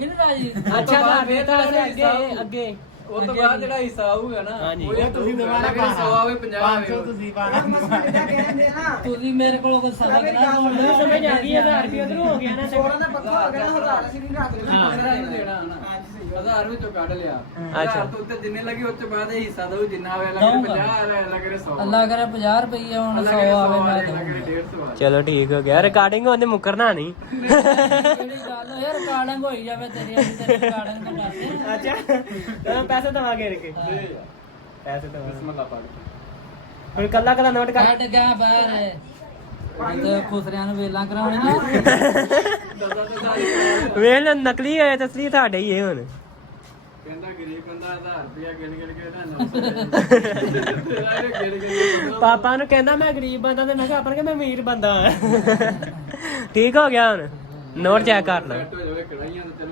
ਵੀ ਨਹੀਂ ਰਾਜੀ। ਅੱਛਾ ਫੇਰ ਤਾਂ ਅੱਗੇ ਅੱਗੇ ਉਹ ਤੋਂ ਬਾਅਦ ਜਿਹੜਾ ਹਿੱਸਾ ਆਊਗਾ ਨਾ ਹਾਂਜੀ। ਉਹ ਤੁਸੀਂ ਦੁਬਾਰਾ 100 ਆਵੇ 50 ਆਵੇ ਤੁਸੀਂ ਪਾਣਾ ਤੁਸੀਂ ਮੇਰੇ ਕੋਲ ਕੋਈ ਸਮਝ ਨਾ ਮੈਨੂੰ ਸਮਝ ਆ ਗਈ 1000 ਰੁਪਏ ਉਧਰੋਂ ਹੋ ਗਿਆ ਨਾ ਦਾ ਪੱਕਾ ਹੋ ਗਿਆ ਨਾ 1000 ਅਸੀਂ ਨਹੀਂ ਰੱਖ ਪੰਦਰਾਂ ਨੂੰ ਦੇਣਾ ਹਨਾ 1000 ਵਿੱਚੋਂ ਕੱਢ ਲਿਆ ਅੱਛਾ। 1000 ਤੋਂ ਉੱਤੇ ਜਿੰਨੇ ਲੱਗੀ ਉਸ ਤੋਂ ਬਾਅਦ ਇਹ ਹਿੱਸਾ ਦਊ ਜਿੰਨਾ ਆਵੇ ਲੱਗੇ 50 ਲੱਗੇ 100 ਅੱਲਾ ਕਰੇ 50 ਰੁਪਏ ਹੁਣ 100 ਆਵੇ ਮੈਂ ਦਊਂਗਾ। ਲੱਗੇ 150 ਚਲੋ ਠੀਕ ਹੋ ਗਿਆ ਰਿਕਾਰਡਿੰਗ ਉਹਨੇ ਮੁੱਕਰਨਾ ਨਹੀਂ ਕਿਹੜੀ ਗੱਲ ਯਾਰ ਰਿਕਾਰਡਿੰਗ ਹੋਈ ਜਾਵੇ ਤੇਰੀ ਰਿਕਾਰਡਿੰਗ ਤਾਂ ਕਰਦੇ ਅੱਛਾ ਤੈਨੂੰ ਪੈਸੇ ਦਵਾਂਗੇ ਰਕੇ ਪੈਸੇ ਦਵਾਂਗੇ ਬਿਸਮਿਲ੍ਲਾ ਪੜ ਹੁਣ ਕੱਲਾ ਕੱਲਾ ਨੋਟ ਕਰ ਕੱਢ ਗਿਆ ਬਾਹਰ ਤੇ ਖੁਸਰਿਆਂ ਨੂੰ ਵੇਲਾਂ ਕਰਾਉਣੀਆਂ ਵੇਖ ਲੈ ਨਕਲੀ ਹੈ ਤੇ ਅਸਲੀ ਤੁਹਾਡਾ ਹੀ ਹੈ ਹੁਣ ਕਹਿੰਦਾ ਗਰੀਬ ਬੰਦਾ 1000 ਰੁਪਿਆ ਗਿਣ ਗਿਣ ਕੇ ਨਾ ਤੇਰਾ ਇਹ ਗਿਣ ਗਿਣ ਪਾਪਾ ਨੂੰ ਕਹਿੰਦਾ ਮੈਂ ਗਰੀਬ ਬੰਦਾ ਤੇ ਮੈਂ ਕਿਹਾ ਆਪਾਂ ਕਿ ਮੈਂ ਅਮੀਰ ਬੰਦਾ ਹਾਂ ਠੀਕ ਹੋ ਗਿਆ ਹੁਣ ਨੋਟ ਚੈੱਕ ਕਰ ਲੈ ਹੋ ਜਾਵੇ ਕੜਾਈਆਂ ਤੇ ਚਲੋ